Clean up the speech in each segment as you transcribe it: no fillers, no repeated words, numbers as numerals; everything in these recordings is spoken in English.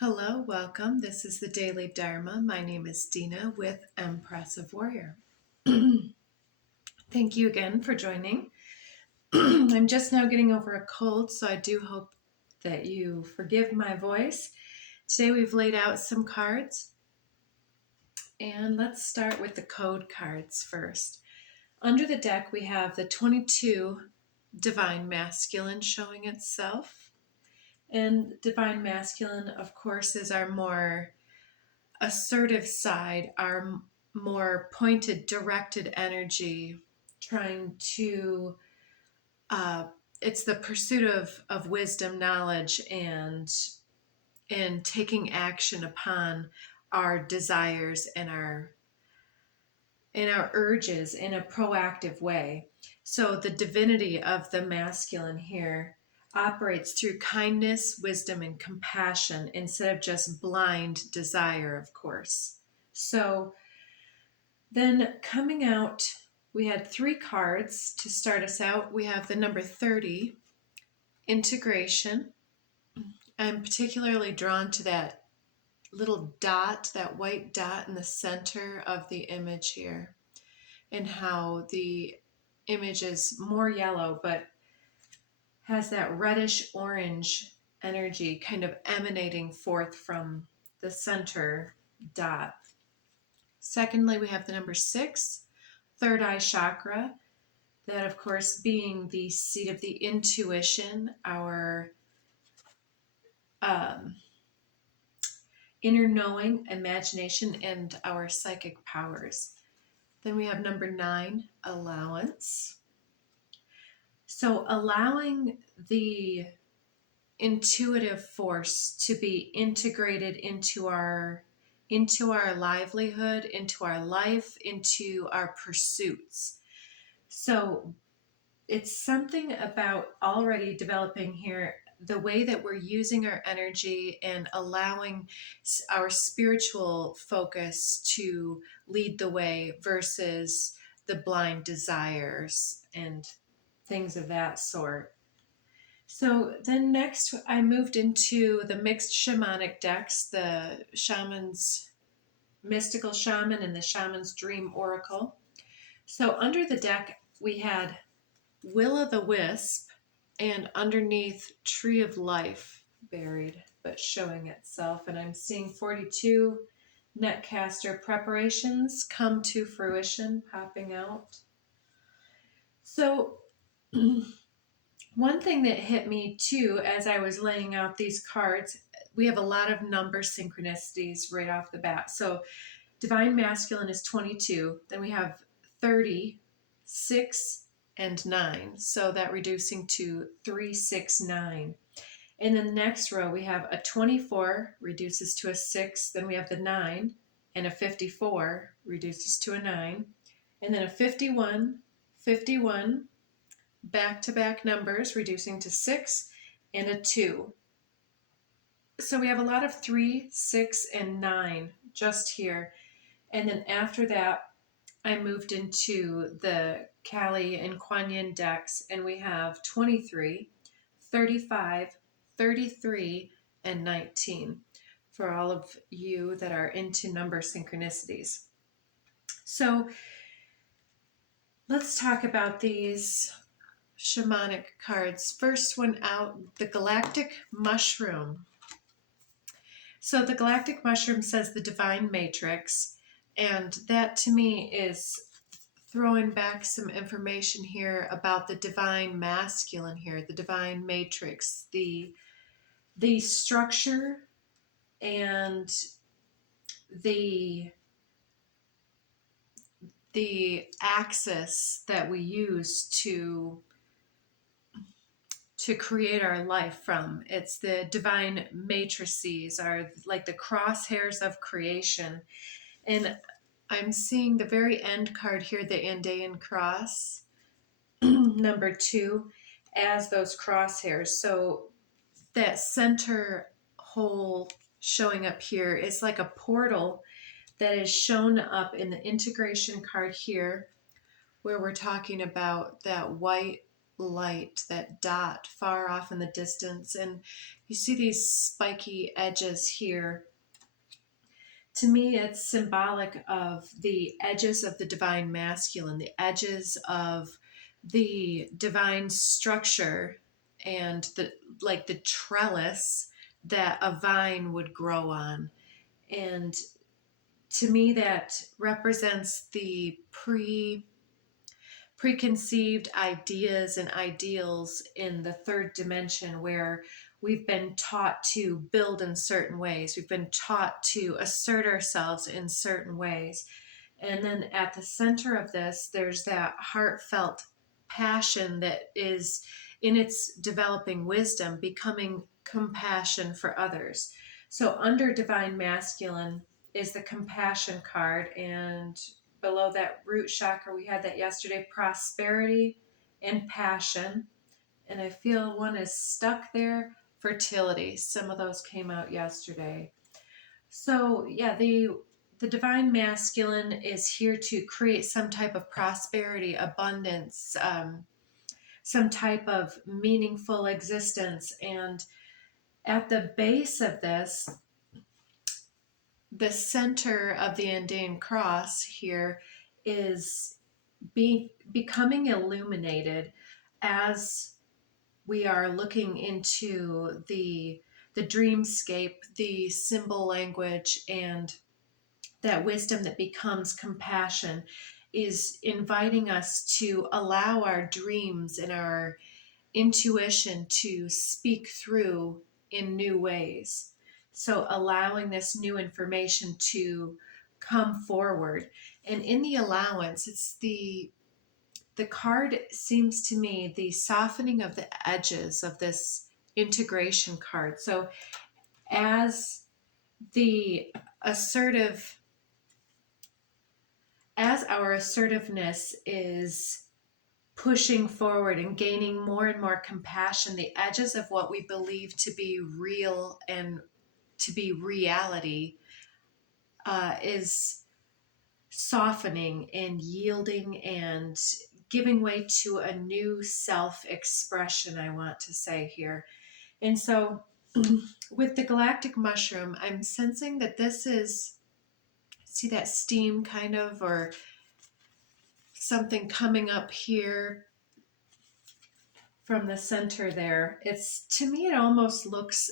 Hello, welcome. This is the Daily Dharma. My name is Deana with Impressive Warrior. Thank you again for joining. I'm just now getting over a cold, so I do hope that you forgive my voice. Today we've laid out some cards, and let's start with the code cards first. Under the deck, we have the 22 Divine Masculine showing itself. And Divine Masculine, of course, is our more assertive side, our more pointed, directed energy, trying to, it's the pursuit of wisdom, knowledge, and taking action upon our desires and our urges in a proactive way. So the divinity of the masculine here operates through kindness, wisdom, and compassion instead of just blind desire, of course. So then coming out, we had 3 cards to start us out. We have the number 30, integration. I'm particularly drawn to that little dot, that white dot in the center of the image here, and how the image is more yellow but has that reddish orange energy kind of emanating forth from the center dot. Secondly, we have the number 6, third eye chakra, that of course being the seat of the intuition, our inner knowing, imagination, and our psychic powers. Then we have number 9, allowance. So allowing the intuitive force to be integrated into our livelihood, into our life, into our pursuits. So it's something about already developing here the way that we're using our energy and allowing our spiritual focus to lead the way versus the blind desires and things of that sort. So then next I moved into the mixed shamanic decks, the Shaman's Mystical Shaman and the Shaman's Dream Oracle. So under the deck we had Will-o'-the-Wisp and underneath Tree of Life buried but showing itself. And I'm seeing 42 netcaster preparations come to fruition popping out. So one thing that hit me too as I was laying out these cards, we have a lot of number synchronicities right off the bat. So Divine Masculine is 22. Then we have 30, 6, and 9. So that reducing to 3, 6, 9. In the next row, we have a 24, reduces to a 6. Then we have the 9, and a 54, reduces to a 9. And then a 51, 51, back-to-back numbers, reducing to 6, and a 2. So we have a lot of 3, 6, and 9 just here. And then after that, I moved into the Kali and Kuan Yin decks, and we have 23, 35, 33, and 19 for all of you that are into number synchronicities. So let's talk about these shamanic cards. First one out, the Galactic Mushroom. So the Galactic Mushroom says the Divine Matrix, and that to me is throwing back some information here about the Divine Masculine here, the Divine Matrix, the structure and the axis that we use to create our life from. It's the divine matrices, are like the crosshairs of creation. And I'm seeing the very end card here, the Andean cross, number 2, as those crosshairs. So that center hole showing up here is like a portal that is shown up in the integration card here, where we're talking about that white light, that dot far off in the distance. And you see these spiky edges here. To me, it's symbolic of the edges of the divine masculine, the edges of the divine structure, and the trellis that a vine would grow on. And to me, that represents the preconceived ideas and ideals in the third dimension, where we've been taught to build in certain ways. We've been taught to assert ourselves in certain ways. And then at the center of this, there's that heartfelt passion that is in its developing wisdom, becoming compassion for others. So under divine masculine is the compassion card, and below that root chakra, we had that yesterday, prosperity and passion. And I feel one is stuck there, fertility. Some of those came out yesterday. So yeah, the divine masculine is here to create some type of prosperity, abundance, some type of meaningful existence. And at the base of this, the center of the Indian cross here is becoming illuminated as we are looking into the dreamscape, the symbol language, and that wisdom that becomes compassion is inviting us to allow our dreams and our intuition to speak through in new ways. So allowing this new information to come forward. And in the allowance, it's the card seems to me the softening of the edges of this integration card. So as the assertive as our assertiveness is pushing forward and gaining more and more compassion, the edges of what we believe to be real and to be reality is softening and yielding and giving way to a new self-expression, I want to say here. And so with the galactic mushroom, I'm sensing that this is, see that steam kind of, or something coming up here from the center there. It's, to me, it almost looks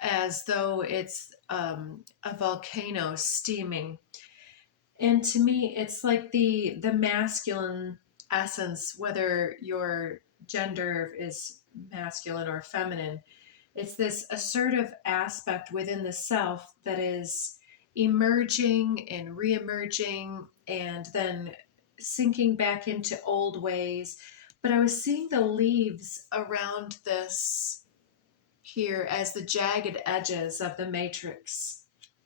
as though it's a volcano steaming. And to me, it's like the masculine essence, whether your gender is masculine or feminine. It's this assertive aspect within the self that is emerging and re-emerging and then sinking back into old ways. But I was seeing the leaves around this here as the jagged edges of the matrix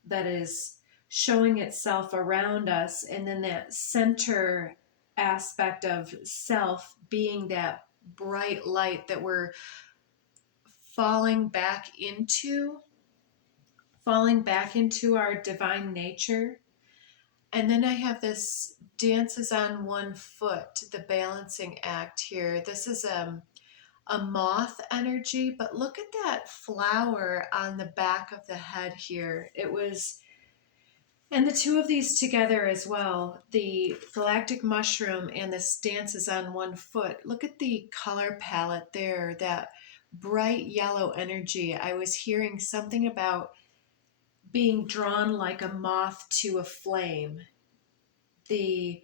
that is showing itself around us, and then that center aspect of self being that bright light that we're falling back into our divine nature. And then I have this dances on one foot, the balancing act here. This is a moth energy, but look at that flower on the back of the head here. It was, and the two of these together as well, the galactic mushroom and this dances on one foot. Look at the color palette there, that bright yellow energy. I was hearing something about being drawn like a moth to a flame. The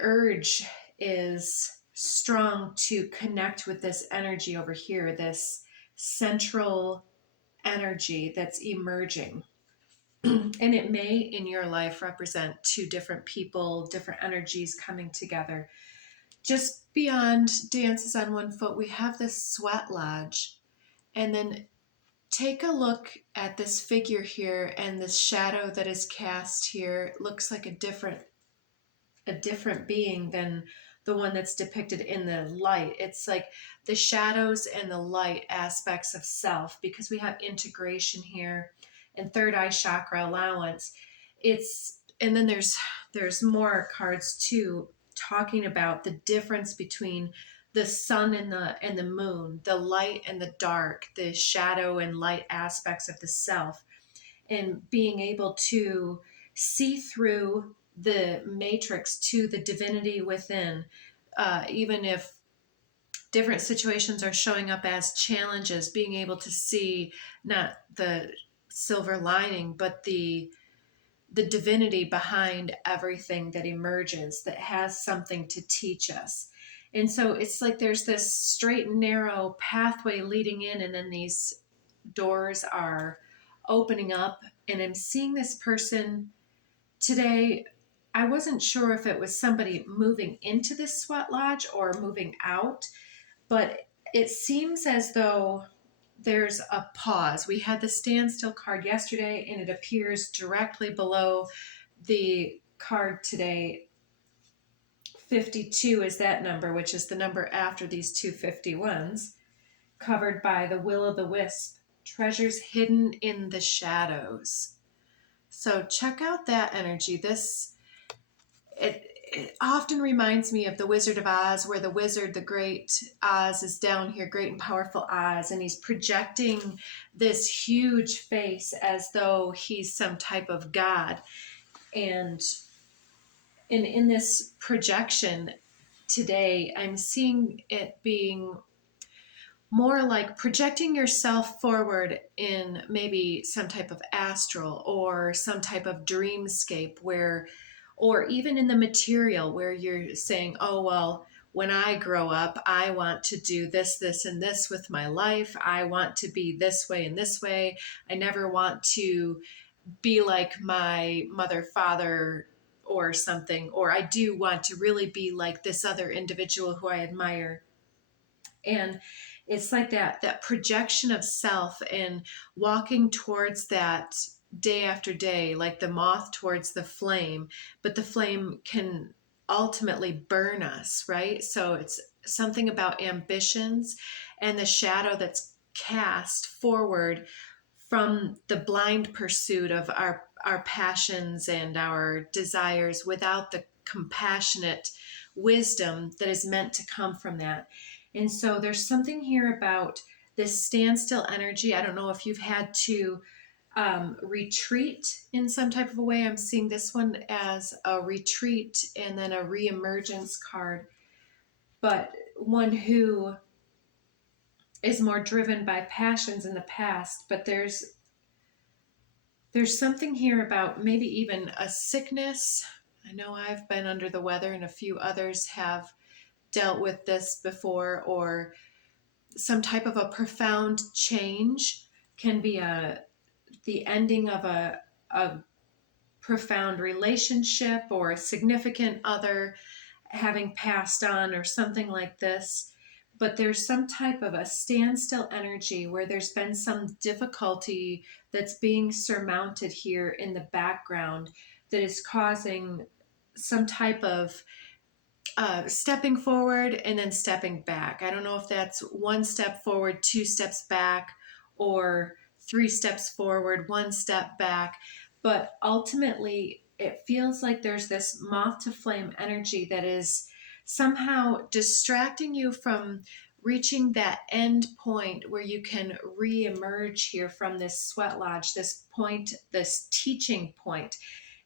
urge is strong to connect with this energy over here, this central energy that's emerging. And it may in your life represent two different people, different energies coming together. Just beyond dances on one foot, we have this sweat lodge. And then take a look at this figure here, and this shadow that is cast here looks like a different being than the one that's depicted in the light. It's like the shadows and the light aspects of self, because we have integration here and third eye chakra allowance. It's, and then there's more cards too talking about the difference between the sun and the moon, the light and the dark, the shadow and light aspects of the self, and being able to see through the matrix to the divinity within, even if different situations are showing up as challenges, being able to see not the silver lining, but the divinity behind everything that emerges that has something to teach us. And so it's like there's this straight and narrow pathway leading in, and then these doors are opening up. And I'm seeing this person today. I wasn't sure if it was somebody moving into this sweat lodge or moving out, but it seems as though there's a pause. We had the standstill card yesterday, and it appears directly below the card today. 52 is that number, which is the number after these two 51s, covered by the will o' the wisp, treasures hidden in the shadows. So check out that energy. It often reminds me of the Wizard of Oz, where the wizard, the great Oz, is down here, great and powerful Oz, and he's projecting this huge face as though he's some type of god. And in this projection today, I'm seeing it being more like projecting yourself forward in maybe some type of astral or some type of dreamscape, where, or even in the material, where you're saying, oh, well, when I grow up, I want to do this, this, and this with my life. I want to be this way and this way. I never want to be like my mother, father, or something, or I do want to really be like this other individual who I admire. And it's like that projection of self and walking towards that day after day, like the moth towards the flame, but the flame can ultimately burn us, right? So it's something about ambitions and the shadow that's cast forward from the blind pursuit of our passions and our desires without the compassionate wisdom that is meant to come from that. And so there's something here about this standstill energy. I don't know if you've had to retreat in some type of a way. I'm seeing this one as a retreat and then a reemergence card, but one who is more driven by passions in the past. But there's something here about maybe even a sickness. I know I've been under the weather, and a few others have dealt with this before, or some type of a profound change. Can be the ending of a profound relationship, or a significant other having passed on, or something like this. But there's some type of a standstill energy where there's been some difficulty that's being surmounted here in the background that is causing some type of stepping forward and then stepping back. I don't know if that's one step forward, two steps back, or three steps forward, one step back. But ultimately, it feels like there's this moth to flame energy that is somehow distracting you from reaching that end point where you can re-emerge here from this sweat lodge, this point, this teaching point.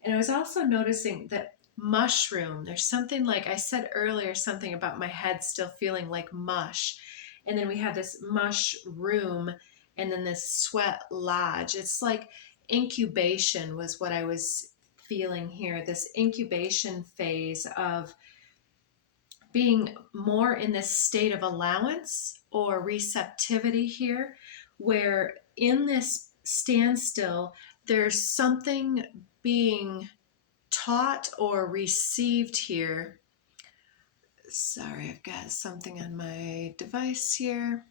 And I was also noticing that mushroom, there's something, like I said earlier, something about my head still feeling like mush. And then we have this mushroom, and then this sweat lodge. It's like incubation was what I was feeling here, this incubation phase of being more in this state of allowance or receptivity here, where in this standstill, there's something being taught or received here. Sorry, I've got something on my device here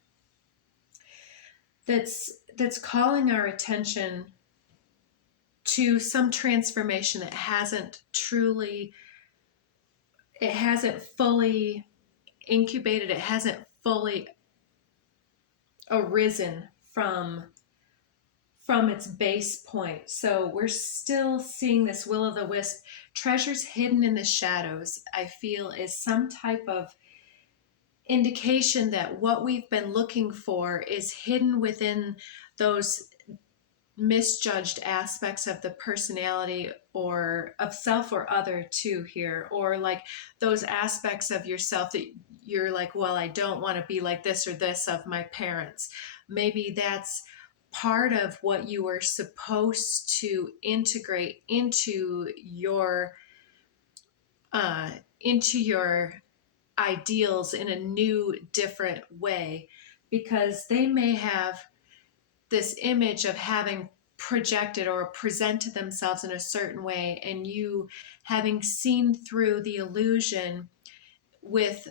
that's calling our attention to some transformation that hasn't fully incubated, it hasn't fully arisen from its base point. So we're still seeing this will-o'-the-wisp. Treasures hidden in the shadows, I feel, is some type of indication that what we've been looking for is hidden within those misjudged aspects of the personality or of self or other too here, or like those aspects of yourself that you're like, well, I don't want to be like this or this of my parents. Maybe that's part of what you were supposed to integrate uh into your ideals in a new different way, because they may have this image of having projected or presented themselves in a certain way, and you having seen through the illusion with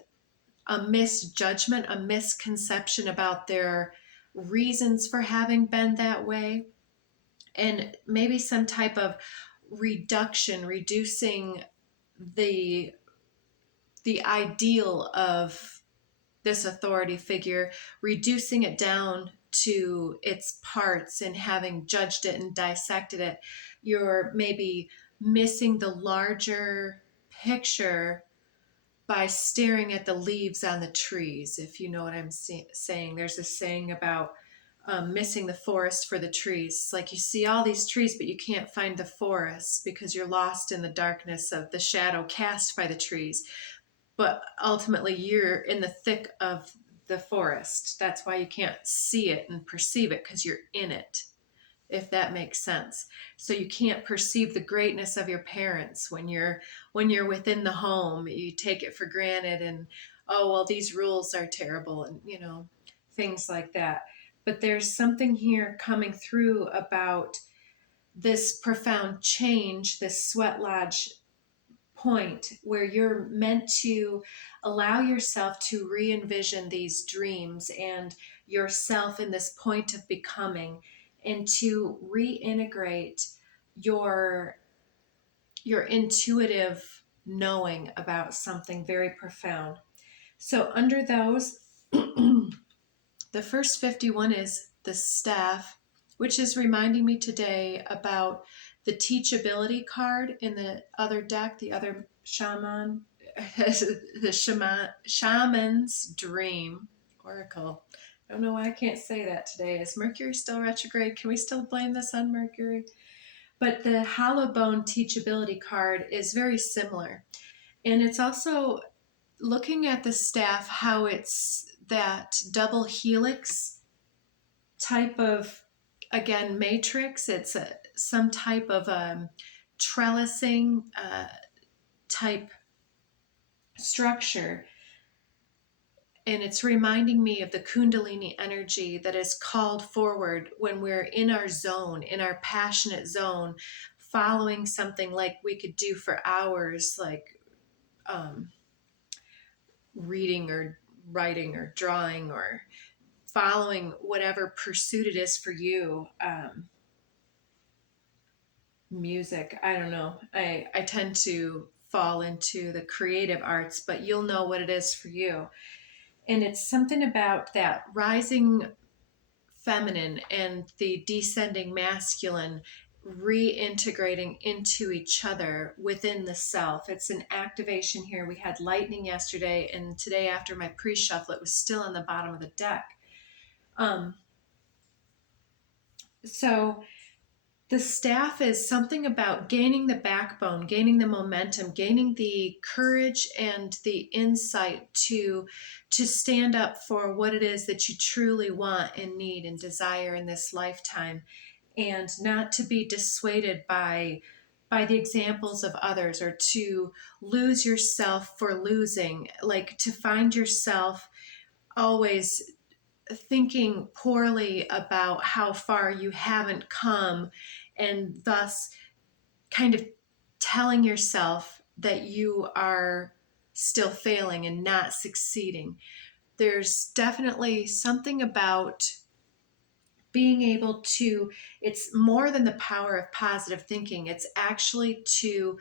a misjudgment, a misconception about their reasons for having been that way, and maybe some type of reducing the ideal of this authority figure, reducing it down to its parts and having judged it and dissected it. You're maybe missing the larger picture by staring at the leaves on the trees, if you know what I'm saying. There's a saying about missing the forest for the trees. It's like you see all these trees, but you can't find the forest because you're lost in the darkness of the shadow cast by the trees. But ultimately you're in the thick of the forest. That's why you can't see it and perceive it, because you're in it, if that makes sense. So you can't perceive the greatness of your parents when you're within the home. You take it for granted, and oh well, these rules are terrible, and things like that. But there's something here coming through about this profound change, this sweat lodge point where you're meant to allow yourself to re-envision these dreams and yourself in this point of becoming, and to reintegrate your intuitive knowing about something very profound. So under those, the first 51 is the staff, which is reminding me today about the teachability card in the other deck, the other shaman, shaman's dream oracle. I don't know why I can't say that today. Is Mercury still retrograde? Can we still blame this on Mercury? But the hollow bone teachability card is very similar. And it's also looking at the staff, how it's that double helix type of, again, matrix. It's some type of trellising type structure. And it's reminding me of the Kundalini energy that is called forward when we're in our zone, in our passionate zone, following something like we could do for hours, like reading or writing or drawing or following whatever pursuit it is for you. Music, I don't know. I tend to fall into the creative arts, but you'll know what it is for you. And it's something about that rising feminine and the descending masculine reintegrating into each other within the self. It's an activation here. We had lightning yesterday, and today after my pre-shuffle, it was still on the bottom of the deck. So the staff is something about gaining the backbone, gaining the momentum, gaining the courage and the insight to stand up for what it is that you truly want and need and desire in this lifetime, and not to be dissuaded by the examples of others, or to lose yourself for losing, like to find yourself always thinking poorly about how far you haven't come, and thus kind of telling yourself that you are still failing and not succeeding. There's definitely something about being able to, it's more than the power of positive thinking. It's actually to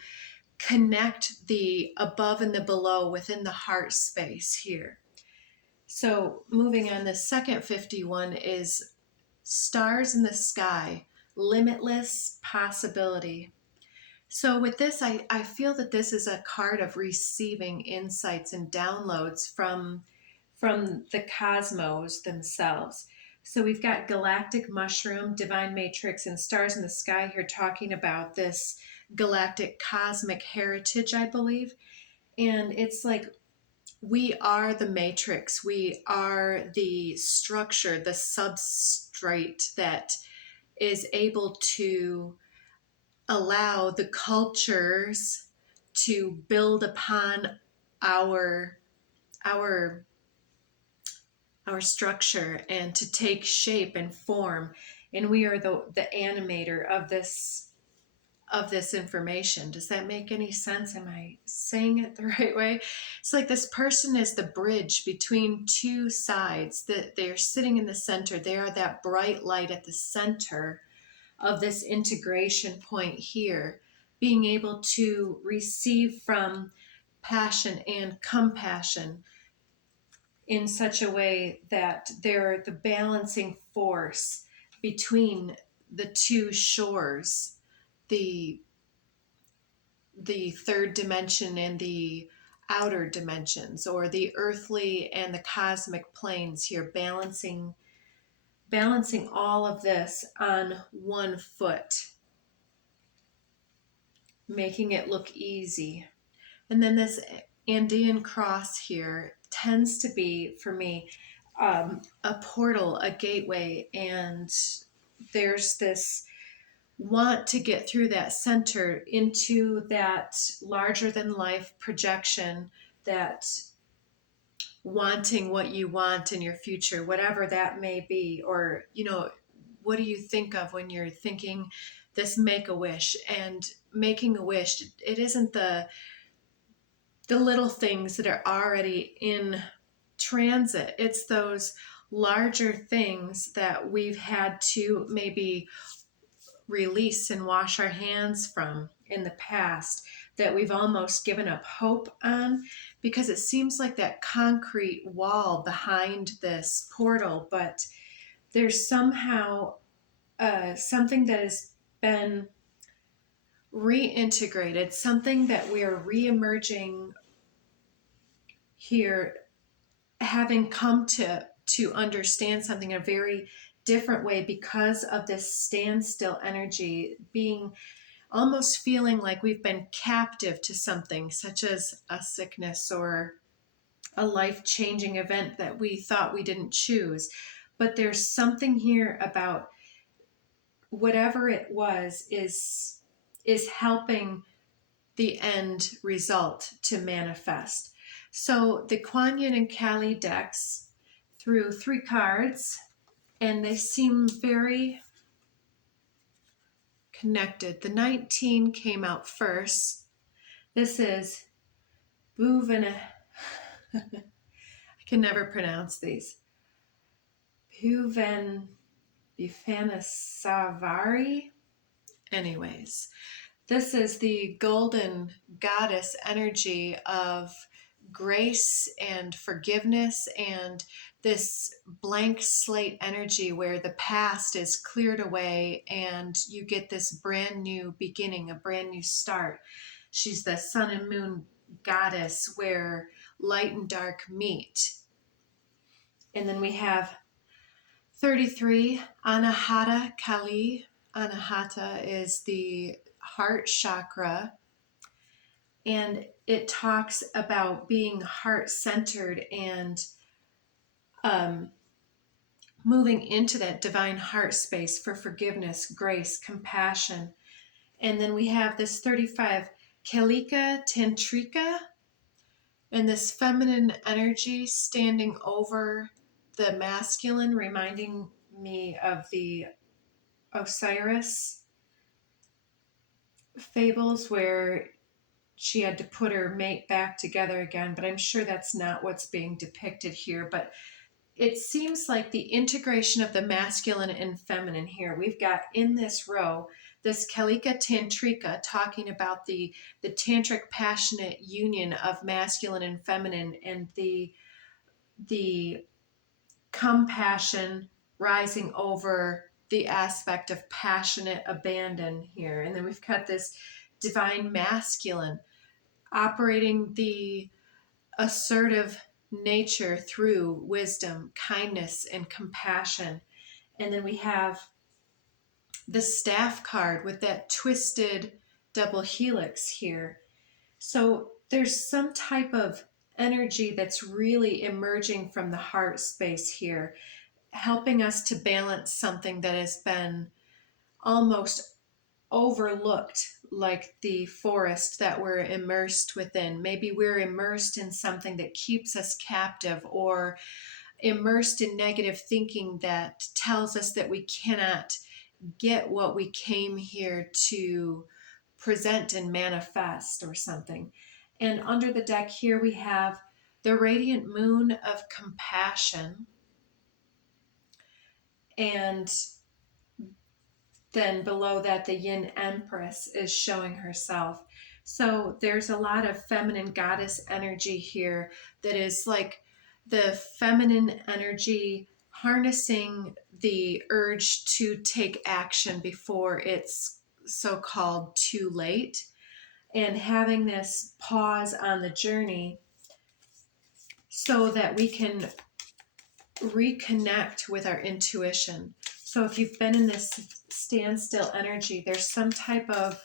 connect the above and the below within the heart space here. So moving on, the second 51 is stars in the sky. limitless possibility. So with this, I feel that this is a card of receiving insights and downloads from the cosmos themselves. So we've got galactic mushroom, divine matrix, and stars in the sky here talking about this galactic cosmic heritage, I believe. And it's like we are the matrix, we are the structure, the substrate that is able to allow the cultures to build upon our our our structure and to take shape and form, and we are the animator of this information. Does that make any sense? Am I saying it the right way? It's like this person is the bridge between two sides, that they're sitting in the center. They are that bright light at the center of this integration point here, being able to receive from passion and compassion in such a way that they're the balancing force between the two shores, the third dimension and the outer dimensions, or the earthly and the cosmic planes here, balancing all of this on one foot, making it look easy. And then this Andean cross here tends to be, for me, a portal, a gateway, and there's this want to get through that center into that larger than life projection, that wanting what you want in your future, whatever that may be. Or, what do you think of when you're thinking this make a wish? And making a wish, it isn't the little things that are already in transit. It's those larger things that we've had to maybe release and wash our hands from in the past, that we've almost given up hope on, because it seems like that concrete wall behind this portal, but there's somehow something that has been reintegrated, something that we are reemerging here, having come to understand something in a very different way because of this standstill energy, being almost feeling like we've been captive to something, such as a sickness or a life-changing event that we thought we didn't choose. But there's something here about whatever it was is helping the end result to manifest. So the Kuan Yin and Kali decks threw 3 cards, and they seem very connected. The 19 came out first. This is Buvena. I can never pronounce these. Bhuvanesavari. Anyways, this is the golden goddess energy of grace and forgiveness, and this blank slate energy where the past is cleared away and you get this brand new beginning, a brand new start. She's the sun and moon goddess where light and dark meet. And then we have 33, Anahata Kali. Anahata is the heart chakra, and it talks about being heart-centered and moving into that divine heart space for forgiveness, grace, compassion. And then we have this 35, Kalika Tantrika, and this feminine energy standing over the masculine, reminding me of the Osiris fables where she had to put her mate back together again, but I'm sure that's not what's being depicted here. But it seems like the integration of the masculine and feminine here. We've got in this row this Kalika Tantrika talking about the tantric passionate union of masculine and feminine, and the compassion rising over the aspect of passionate abandon here. And then we've got this divine masculine operating the assertive nature through wisdom, kindness, and compassion. And then we have the staff card with that twisted double helix here. So there's some type of energy that's really emerging from the heart space here, helping us to balance something that has been almost overlooked, like the forest that we're immersed within. Maybe we're immersed in something that keeps us captive, or immersed in negative thinking that tells us that we cannot get what we came here to present and manifest or something. And under the deck here we have the radiant moon of compassion, and then below that the yin empress is showing herself. So there's a lot of feminine goddess energy here that is like the feminine energy harnessing the urge to take action before it's so-called too late, and having this pause on the journey so that we can reconnect with our intuition. So if you've been in this standstill energy, there's some type of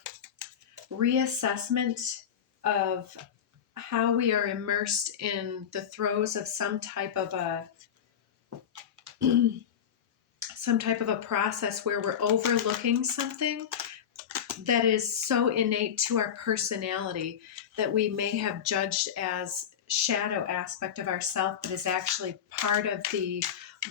reassessment of how we are immersed in the throes of some type of a process where we're overlooking something that is so innate to our personality that we may have judged as shadow aspect of ourself, but is actually part of the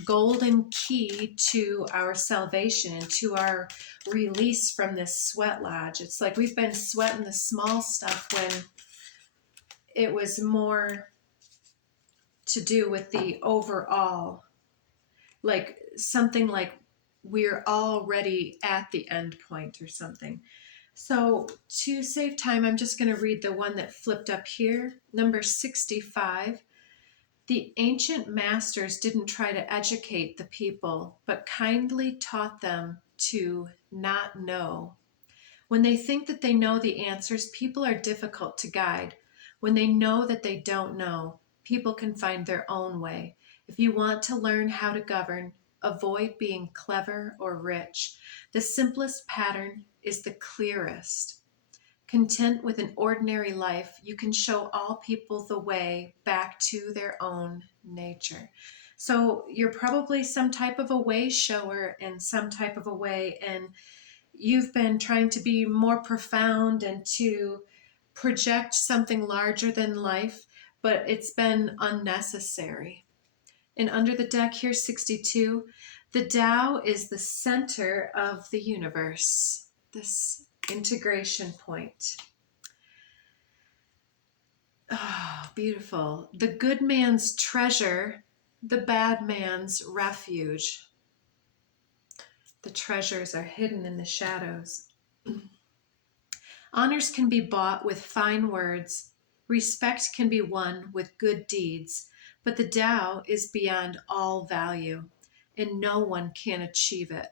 golden key to our salvation and to our release from this sweat lodge. It's like we've been sweating the small stuff when it was more to do with the overall, like something like we're already at the end point or something. So to save time, I'm just going to read the one that flipped up here, number 65. The ancient masters didn't try to educate the people, but kindly taught them to not know. When they think that they know the answers, people are difficult to guide. When they know that they don't know, people can find their own way. If you want to learn how to govern, avoid being clever or rich. The simplest pattern is the clearest. Content with an ordinary life, you can show all people the way back to their own nature. So you're probably some type of a way shower in some type of a way, and you've been trying to be more profound and to project something larger than life, but it's been unnecessary. And under the deck here, 62, the Tao is the center of the universe, this integration point. Oh, beautiful. The good man's treasure, the bad man's refuge. The treasures are hidden in the shadows. Honors can be bought with fine words. Respect can be won with good deeds. But the Tao is beyond all value, and no one can achieve it.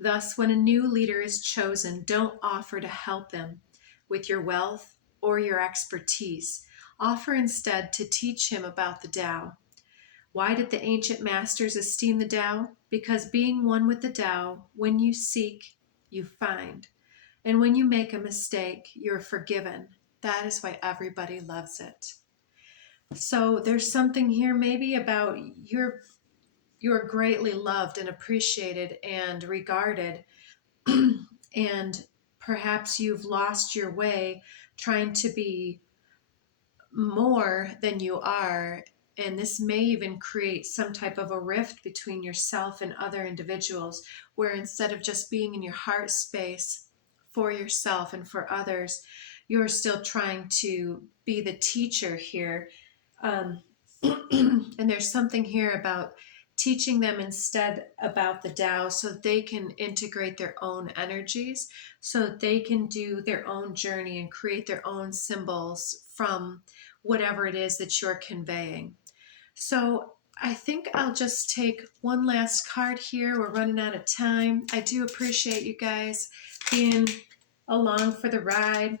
Thus, when a new leader is chosen, don't offer to help them with your wealth or your expertise. Offer instead to teach him about the Tao. Why did the ancient masters esteem the Tao? Because being one with the Tao, when you seek, you find. And when you make a mistake, you're forgiven. That is why everybody loves it. So there's something here maybe about you're greatly loved and appreciated and regarded, and perhaps you've lost your way trying to be more than you are, and this may even create some type of a rift between yourself and other individuals, where instead of just being in your heart space for yourself and for others, you're still trying to be the teacher here. And there's something here about teaching them instead about the Tao so that they can integrate their own energies, so that they can do their own journey and create their own symbols from whatever it is that you're conveying. So I think I'll just take one last card here. We're running out of time. I do appreciate you guys being along for the ride.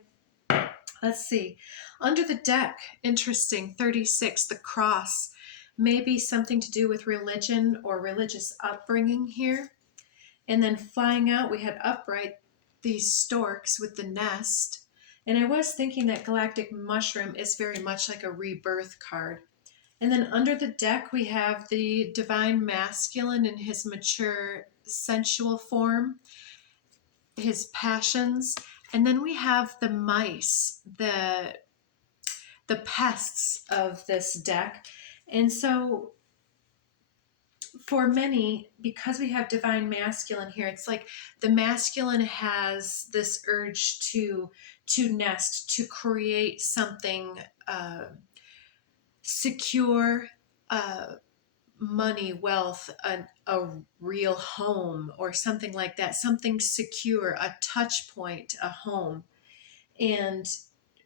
Let's see. Under the deck, interesting, 36, the cross. Maybe something to do with religion or religious upbringing here. And then flying out, we had upright these storks with the nest. And I was thinking that galactic mushroom is very much like a rebirth card. And then under the deck, we have the divine masculine in his mature sensual form, his passions. And then we have the mice, the pests of this deck. And so for many, because we have divine masculine here, it's like the masculine has this urge to nest, to create something secure, money, wealth, a real home, or something like that, something secure, a touch point, a home. And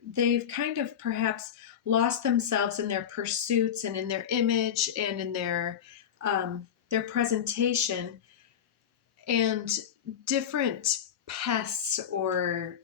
they've kind of perhaps lost themselves in their pursuits and in their image and in their presentation, and different pests or